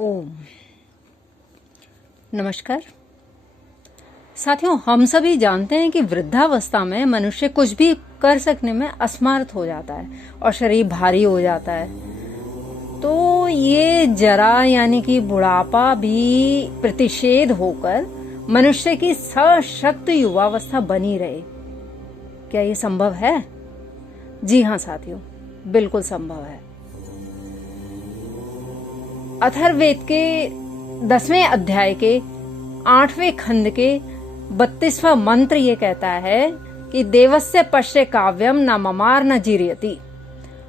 ओम नमस्कार साथियों, हम सभी जानते हैं कि वृद्धावस्था में मनुष्य कुछ भी कर सकने में असमर्थ हो जाता है और शरीर भारी हो जाता है। तो ये जरा यानी कि बुढ़ापा भी प्रतिषेध होकर मनुष्य की सशक्त युवावस्था बनी रहे। क्या ये संभव है? जी हाँ साथियों, बिल्कुल संभव है। अथर्ववेद के 10वें अध्याय के 8वें खंड के 32वां मंत्र ये कहता है कि देवस्य पश्य काव्यम न ममार न जीर्यति।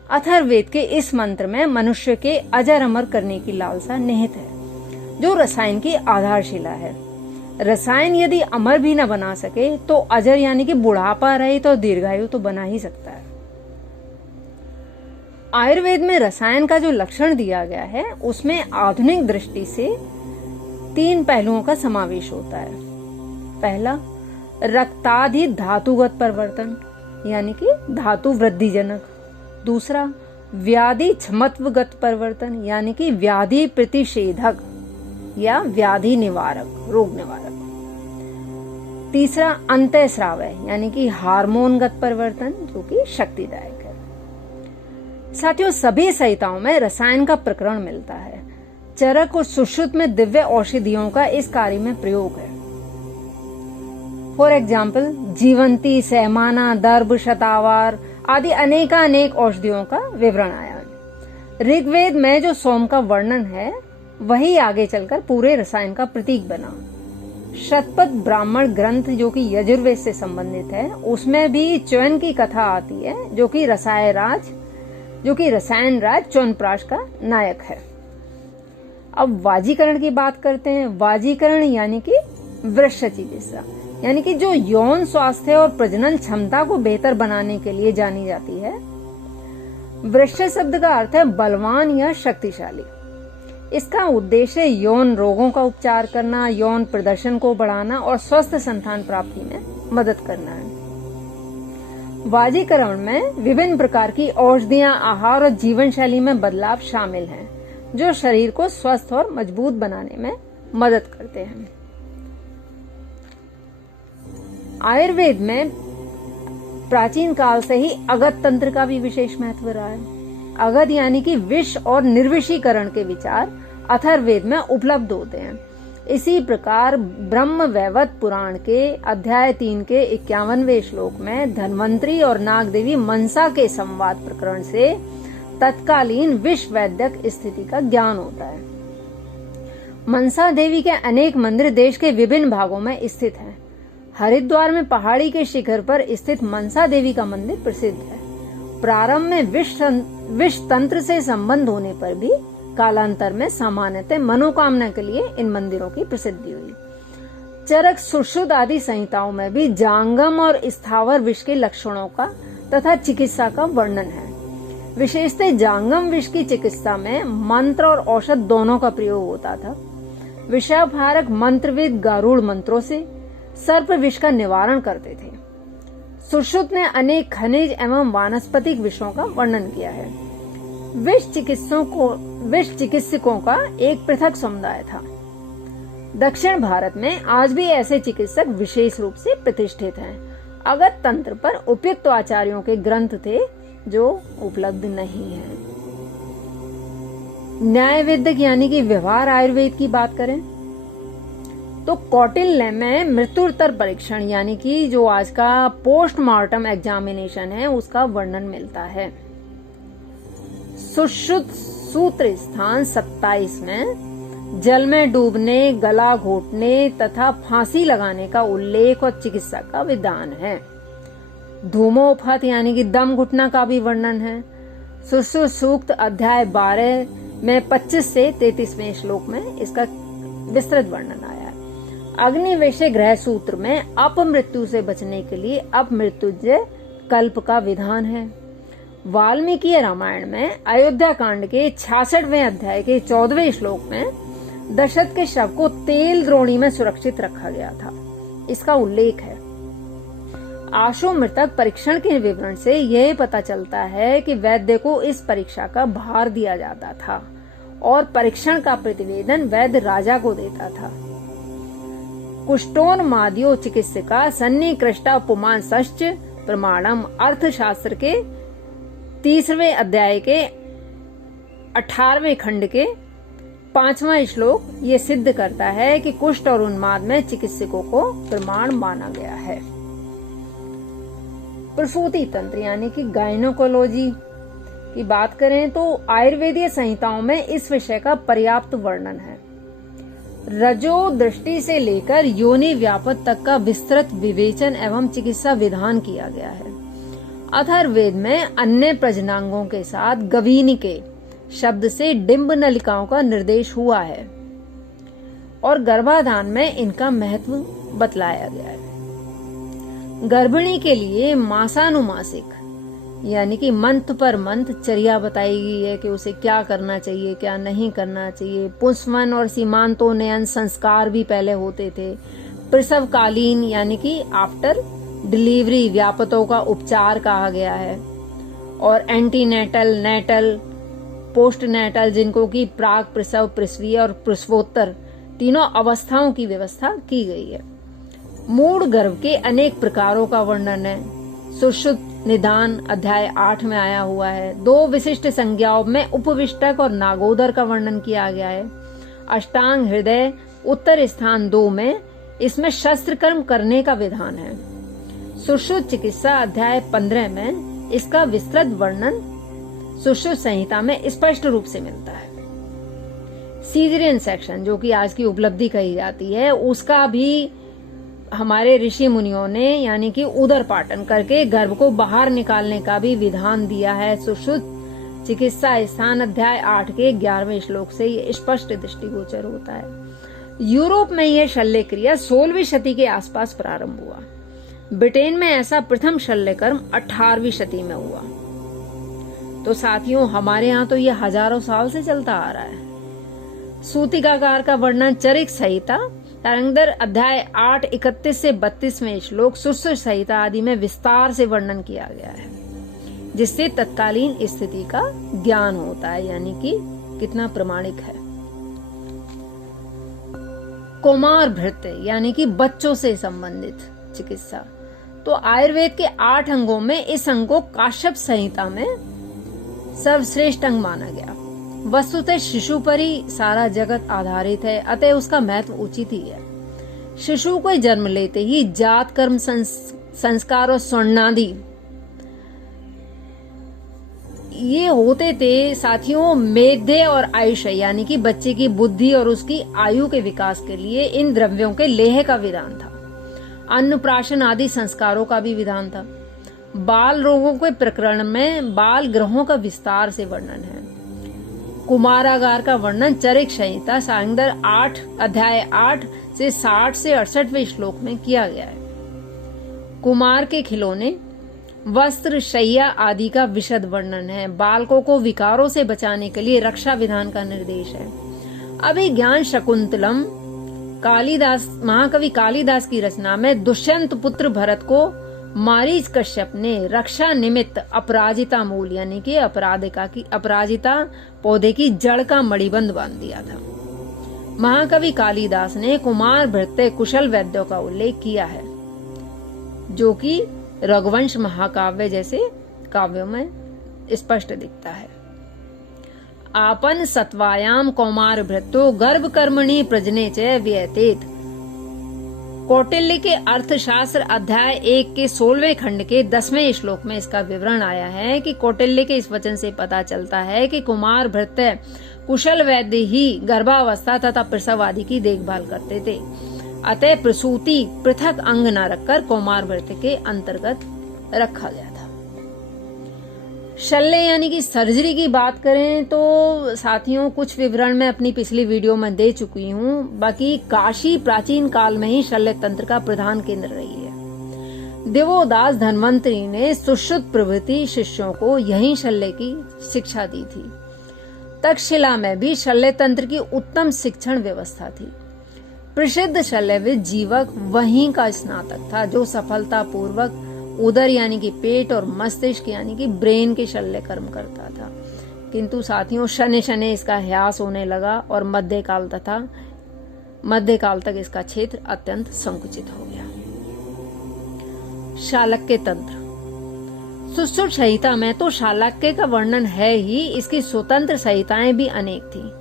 अथर्ववेद के इस मंत्र में मनुष्य के अजर अमर करने की लालसा निहित है, जो रसायन की आधारशिला है। रसायन यदि अमर भी न बना सके तो अजर यानी कि बुढ़ापा रहे तो दीर्घायु तो बना ही सकता है। आयुर्वेद में रसायन का जो लक्षण दिया गया है उसमें आधुनिक दृष्टि से 3 पहलुओं का समावेश होता है। पहला, रक्ताधि धातुगत परिवर्तन यानी कि धातु वृद्धिजनक। दूसरा, व्याधि क्षमत्वगत परिवर्तन यानी कि व्याधि प्रतिषेधक या व्याधि निवारक, रोग निवारक। तीसरा, अंतःस्रावय यानी कि हार्मोनगत परिवर्तन जो कि शक्तिदायक है। साथियों, सभी संहिताओं में रसायन का प्रकरण मिलता है। चरक और सुश्रुत में दिव्य औषधियों का इस कार्य में प्रयोग है। फॉर एग्जाम्पल, जीवंती, सहमाना, दर्भ, शतावार आदि अनेक औषधियों का विवरण आया है। ऋग्वेद में जो सोम का वर्णन है वही आगे चलकर पूरे रसायन का प्रतीक बना। शतपथ ब्राह्मण ग्रंथ जो कि यजुर्वेद से संबंधित है उसमें भी च्यवन की कथा आती है जो कि रसायन राज च्यवनप्राश का नायक है। अब वाजीकरण की बात करते हैं। वाजीकरण यानी कि वृक्ष चिकित्सा यानी कि जो यौन स्वास्थ्य और प्रजनन क्षमता को बेहतर बनाने के लिए जानी जाती है। वृक्ष शब्द का अर्थ है बलवान या शक्तिशाली। इसका उद्देश्य यौन रोगों का उपचार करना, यौन प्रदर्शन को बढ़ाना और स्वस्थ संतान प्राप्ति में मदद करना है। वाजीकरण में विभिन्न प्रकार की औषधियां, आहार और जीवन शैली में बदलाव शामिल हैं, जो शरीर को स्वस्थ और मजबूत बनाने में मदद करते हैं। आयुर्वेद में प्राचीन काल से ही अगध तंत्र का भी विशेष महत्व रहा है। अगध यानी कि विष और निर्विषीकरण के विचार अथर्ववेद में उपलब्ध होते हैं। इसी प्रकार ब्रह्म वैवर्त पुराण के अध्याय 3 के 51वें श्लोक में धन्वंतरी और नागदेवी मनसा के संवाद प्रकरण से तत्कालीन विश्व वैद्यक स्थिति का ज्ञान होता है। मनसा देवी के अनेक मंदिर देश के विभिन्न भागों में स्थित हैं। हरिद्वार में पहाड़ी के शिखर पर स्थित मनसा देवी का मंदिर प्रसिद्ध है। प्रारंभ में विष तंत्र से संबंध होने पर भी कालांतर में सामान्यतः मनोकामना के लिए इन मंदिरों की प्रसिद्धि हुई। चरक, सुश्रुत आदि संहिताओं में भी जांगम और स्थावर विष के लक्षणों का तथा चिकित्सा का वर्णन है। विशेषतः जांगम विष की चिकित्सा में मंत्र और औषध दोनों का प्रयोग होता था। विषापहारक मंत्रविद गारुड़ मंत्रों से सर्प विष का निवारण करते थे। सुश्रुत ने अनेक खनिज एवं वानस्पतिक विषयों का वर्णन किया है। विष चिकित्सकों का एक पृथक समुदाय था। दक्षिण भारत में आज भी ऐसे चिकित्सक विशेष रूप से प्रतिष्ठित हैं। अगध तंत्र पर उपयुक्त आचार्यों के ग्रंथ थे जो उपलब्ध नहीं है। न्याय वैद्यक यानी कि व्यवहार आयुर्वेद की बात करें तो कौटिल्य में मृत्युत्तर परीक्षण यानी कि जो आज का पोस्टमार्टम एग्जामिनेशन है उसका वर्णन मिलता है। सुश्रुत सूत्र स्थान 27 में जल में डूबने, गला घोटने तथा फांसी लगाने का उल्लेख और चिकित्सा का विधान है। धूमोपहत यानी कि दम घुटना का भी वर्णन है। सुश्रुत सूक्त अध्याय 12 में 25 से 33वें श्लोक में इसका विस्तृत वर्णन आया है। अग्निवेश ग्रह सूत्र में अपमृत्यु से बचने के लिए अपमृत्युंजय कल्प का विधान है। वाल्मीकि रामायण में अयोध्या कांड के 66वें अध्याय के 14वें श्लोक में दशरथ के शव को तेल द्रोणी में सुरक्षित रखा गया था, इसका उल्लेख है। आशु मृतक परीक्षण के विवरण से यह पता चलता है कि वैद्य को इस परीक्षा का भार दिया जाता था और परीक्षण का प्रतिवेदन वैद्य राजा को देता था। कुष्ठोन्मादियो चिकित्सिका सन्निकृष्टा पुमान सश्च प्रमाणम अर्थशास्त्र के 30वें अध्याय के 18वें खंड के 5वां श्लोक ये सिद्ध करता है कि कुष्ठ और उन्माद में चिकित्सकों को प्रमाण माना गया है। प्रसूति तंत्र यानी कि गायनोकोलॉजी की बात करें तो आयुर्वेदीय संहिताओं में इस विषय का पर्याप्त वर्णन है। रजो दृष्टि से लेकर योनि व्यापक तक का विस्तृत विवेचन एवं चिकित्सा विधान किया गया है। अथर्ववेद में अन्य प्रजनांगों के साथ गवीनिके शब्द से डिंब नलिकाओं का निर्देश हुआ है और गर्भाधान में इनका महत्व बतलाया गया है। गर्भिणी के लिए मासानुमासिक यानी कि मंथ पर मंथ चर्या बताई गई है कि उसे क्या करना चाहिए, क्या नहीं करना चाहिए। पुंसवन और सीमांतोन्नयन संस्कार भी पहले होते थे। प्रसवकालीन यानी कि आफ्टर डिलीवरी व्यापतों का उपचार कहा गया है और एंटीनेटल, नेटल, पोस्ट नेटल जिनको कि प्राग प्रसव, प्रसवीय और प्रसवोत्तर तीनों अवस्थाओं की व्यवस्था की गई है। मूढ़ गर्भ के अनेक प्रकारों का वर्णन है। सुश्रुत निदान अध्याय 8 में आया हुआ है। 2 विशिष्ट संज्ञाओं में उपविष्टक और नागोदर का वर्णन किया गया है। अष्टांग हृदय उत्तर स्थान 2 में इसमें शस्त्र कर्म करने का विधान है। सुश्रुत चिकित्सा अध्याय 15 में इसका विस्तृत वर्णन सुश्रुत संहिता में स्पष्ट रूप से मिलता है। सीजरियन सेक्शन जो कि आज की उपलब्धि कही जाती है, उसका भी हमारे ऋषि मुनियों ने यानी कि उदर पाटन करके गर्भ को बाहर निकालने का भी विधान दिया है। सुश्रुत चिकित्सा स्थान अध्याय 8 के 11वें श्लोक से ये स्पष्ट दृष्टिगोचर होता है। यूरोप में यह शल्य क्रिया 16वीं शती के आसपास प्रारंभ हुआ। ब्रिटेन में ऐसा प्रथम शल्य कर्म 18वीं शती में हुआ। तो साथियों, हमारे यहाँ तो ये हजारों साल से चलता आ रहा है। सूतिकागार का वर्णन चरिक संहिता तरंगदर अध्याय 8 31 से 32वें श्लोक, सुश्रुत संहिता आदि में विस्तार से वर्णन किया गया है, जिससे तत्कालीन स्थिति का ज्ञान होता है यानी कि कितना प्रमाणिक है। कौमार भृत्य यानी कि बच्चों से संबंधित चिकित्सा, तो आयुर्वेद के 8 अंगों में इस अंग को काश्यप संहिता में सर्वश्रेष्ठ अंग माना गया। वस्तुतः शिशु पर ही सारा जगत आधारित है, अतः उसका महत्व उचित ही है। शिशु को जन्म लेते ही जात कर्म संस्कार और स्वर्णादि ये होते थे साथियों। मेध्य और आयुष यानी कि बच्चे की बुद्धि और उसकी आयु के विकास के लिए इन द्रव्यों के लेह का विधान था। अन्नप्राशन आदि संस्कारों का भी विधान था। बाल रोगों के प्रकरण में बाल ग्रहों का विस्तार से वर्णन है। कुमारागार का वर्णन चरिक संहिता सांगदर 8 अध्याय 8 से 60 से 68वें श्लोक में किया गया है। कुमार के खिलौने, वस्त्र, शैया आदि का विशद वर्णन है। बालकों को विकारों से बचाने के लिए रक्षा विधान का निर्देश है। अभिज्ञान शकुंतलम कालिदास, महाकवि कालिदास की रचना में दुष्यंत पुत्र भरत को मारीच कश्यप ने रक्षा निमित्त अपराजिता मूल यानी कि अपराजिता पौधे की जड़ का मणिबंध बांध दिया था। महाकवि कालिदास ने कुमार भृत्य कुशल वैद्यों का उल्लेख किया है, जो कि रघुवंश महाकाव्य जैसे काव्यों में स्पष्ट दिखता है। आपन सत्वायाम कौमार भृत्यो गर्भ कर्मणि प्रजने च व्यतीत। कौटिल्य के अर्थशास्त्र अध्याय 1 के 16वें खंड के 10वें श्लोक में इसका विवरण आया है कि कौटिल्य के इस वचन से पता चलता है कि कुमार भृत्य कुशल वैद्य ही गर्भावस्था तथा प्रसव आदि की देखभाल करते थे। अतः प्रसूति पृथक अंग न रखकर कौमार भृत्य के अंतर्गत रखा गया था। शल्य यानी कि सर्जरी की बात करें तो साथियों कुछ विवरण मैं अपनी पिछली वीडियो में दे चुकी हूँ। बाकी काशी प्राचीन काल में ही शल्य तंत्र का प्रधान केंद्र रही है। देवोदास धन्वंतरी ने सुश्रुत प्रभृति शिष्यों को यहीं शल्य की शिक्षा दी थी। तक्षशिला में भी शल्य तंत्र की उत्तम शिक्षण व्यवस्था थी। प्रसिद्ध शल्यविद जीवक वहीं का स्नातक था, जो सफलता पूर्वक उदर यानी कि पेट और मस्तिष्क यानी कि ब्रेन के शल्य कर्म करता था। किंतु साथियों शने शने इसका ह्रास होने लगा और मध्यकाल तक इसका क्षेत्र अत्यंत संकुचित हो गया। शालक्य तंत्र। सुश्रुत संहिता में तो शालक्य का वर्णन है ही, इसकी स्वतंत्र संहिताएं भी अनेक थी।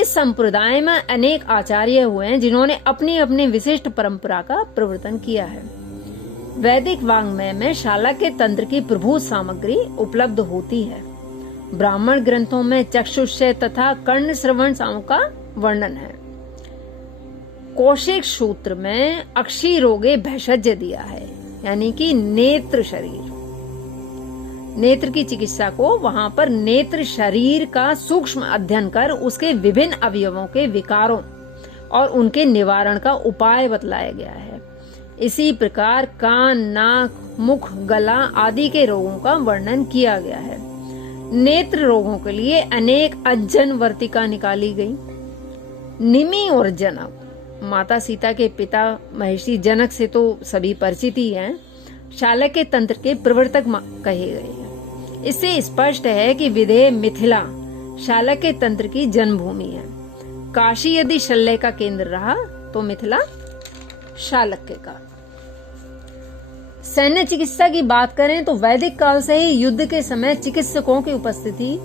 इस संप्रदाय में अनेक आचार्य हुए हैं जिन्होंने अपनी अपनी विशिष्ट परंपरा का प्रवर्तन किया है। वैदिक वाङ्मय में शालक्य तंत्र की प्रभुत सामग्री उपलब्ध होती है। ब्राह्मण ग्रंथों में चक्षुष्य तथा कर्ण श्रवण का वर्णन है। कौशिक सूत्र में अक्षी रोगे भेषज दिया है, यानी कि नेत्र शरीर, नेत्र की चिकित्सा को वहां पर नेत्र शरीर का सूक्ष्म अध्ययन कर उसके विभिन्न अवयवों के विकारों और उनके निवारण का उपाय बतलाया गया है। इसी प्रकार कान, नाक, मुख, गला आदि के रोगों का वर्णन किया गया है। नेत्र रोगों के लिए अनेक अंजन वर्तिका निकाली गई। निमि और जनक, माता सीता के पिता महर्षि जनक से तो सभी परिचित ही हैं, शालक्य तंत्र के प्रवर्तक कहे गए हैं। इससे स्पष्ट है कि विदेह मिथिला शालक्य तंत्र की जन्मभूमि है। काशी यदि शल्य का केंद्र रहा तो मिथिला शालक्य का। सैन्य चिकित्सा की बात करें तो वैदिक काल से ही युद्ध के समय चिकित्सकों की उपस्थिति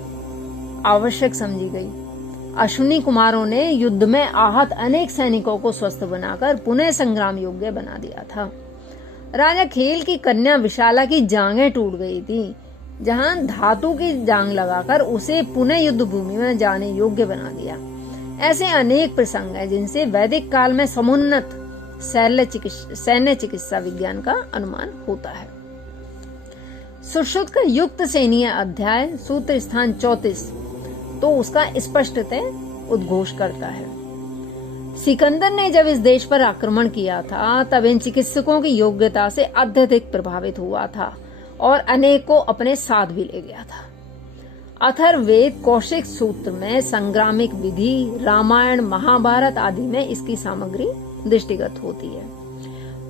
आवश्यक समझी गई। अश्विनी कुमारों ने युद्ध में आहत अनेक सैनिकों को स्वस्थ बनाकर पुनः संग्राम योग्य बना दिया था। राजा खेल की कन्या विशाला की जांघें टूट गई थी, जहां धातु की जांग लगाकर उसे पुनः युद्ध भूमि में जाने योग्य बना दिया। ऐसे अनेक प्रसंग हैं जिनसे वैदिक काल में समुन्नत सैन्य चिकित्सा विज्ञान का अनुमान होता है। सुश्रुत का युक्त सैन्य अध्याय सूत्र स्थान 34 तो उसका स्पष्टतः उद्घोष करता है। सिकंदर ने जब इस देश पर आक्रमण किया था तब इन चिकित्सकों की योग्यता से अत्यधिक प्रभावित हुआ था और अनेक को अपने साथ भी ले गया था। अथर्ववेद कौशिक सूत्र में संग्रामिक विधि, रामायण, महाभारत आदि में इसकी सामग्री दृष्टिगत होती है।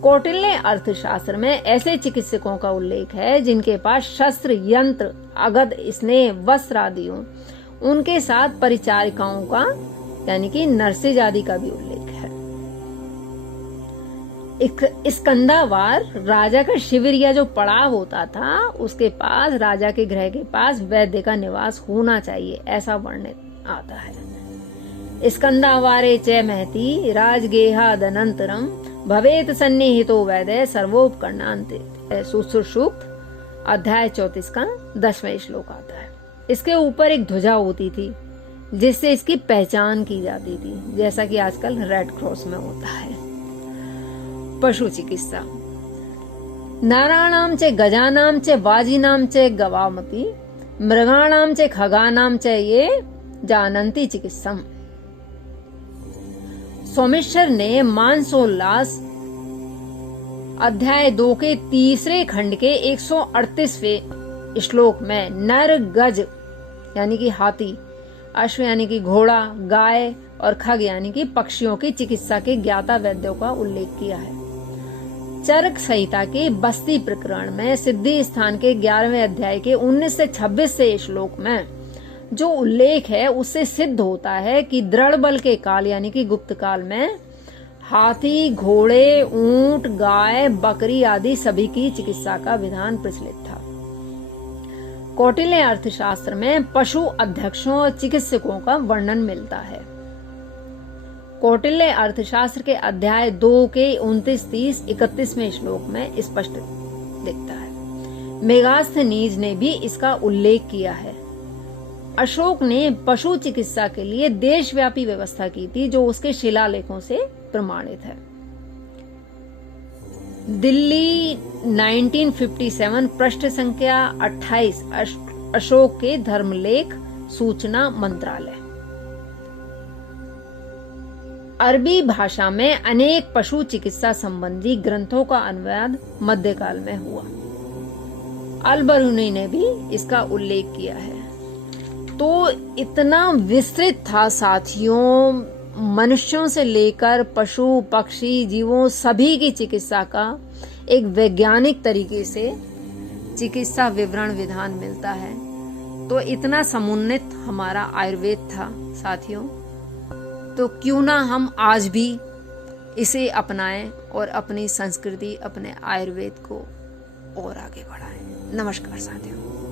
कौटिल्य अर्थशास्त्र में ऐसे चिकित्सकों का उल्लेख है जिनके पास शस्त्र, यंत्र, अगध, स्नेह, वस्त्र आदियों, उनके साथ परिचारिकाओं का यानी कि नर्सेज आदि का भी उल्लेख है। स्कंदावार राजा का शिविर या जो पड़ाव होता था उसके पास, राजा के गृह के पास वैद्य का निवास होना चाहिए, ऐसा वर्णित आता है। स्कंदावारे च महति राजगेहादनंतरम भवेत सन्निहितो वैद्य सर्वोपकरणान्ते। सूक्त अध्याय 34 का 10वां श्लोक आता है। इसके ऊपर एक ध्वजा होती थी जिससे इसकी पहचान की जाती थी, जैसा कि आजकल रेड क्रॉस में होता है। पशु चिकित्सा। नाराणाम च गजानाम च वाजिनाम च गवामति मृगाणाम च खगानाम च ये जानन्ति चिकित्सम। सोमेश्वर ने मानसोल्लास अध्याय 2 के 3 खंड के 138वें श्लोक में नर, गज यानी कि हाथी, अश्व यानी कि घोड़ा, गाय और खग यानी कि पक्षियों की चिकित्सा के ज्ञाता वैद्यों का उल्लेख किया है। चरक संहिता के बस्ती प्रकरण में सिद्धि स्थान के 11वें अध्याय के 19 से 26 श्लोक में जो उल्लेख है उससे सिद्ध होता है कि दृढ़ बल के काल यानी कि गुप्त काल में हाथी, घोड़े, ऊंट, गाय, बकरी आदि सभी की चिकित्सा का विधान प्रचलित था। कौटिल्य अर्थशास्त्र में पशु अध्यक्षों और चिकित्सकों का वर्णन मिलता है। कौटिल्य अर्थशास्त्र के अध्याय 2 के 29, 30, 31वें श्लोक में स्पष्ट दिखता है। मेगास्थनीज ने भी इसका उल्लेख किया है। अशोक ने पशु चिकित्सा के लिए देशव्यापी व्यवस्था की थी जो उसके शिलालेखों से प्रमाणित है। दिल्ली 1957 पृष्ठ संख्या 28 अशोक के धर्मलेख सूचना मंत्रालय। अरबी भाषा में अनेक पशु चिकित्सा संबंधी ग्रंथों का अनुवाद मध्यकाल में हुआ। अल-बरूनी ने भी इसका उल्लेख किया है। तो इतना विस्तृत था साथियों, मनुष्यों से लेकर पशु, पक्षी, जीवों सभी की चिकित्सा का एक वैज्ञानिक तरीके से चिकित्सा विवरण विधान मिलता है। तो इतना समुन्नत हमारा आयुर्वेद था साथियों, तो क्यों ना हम आज भी इसे अपनाएं और अपनी संस्कृति, अपने आयुर्वेद को और आगे बढ़ाएं। नमस्कार साथियों।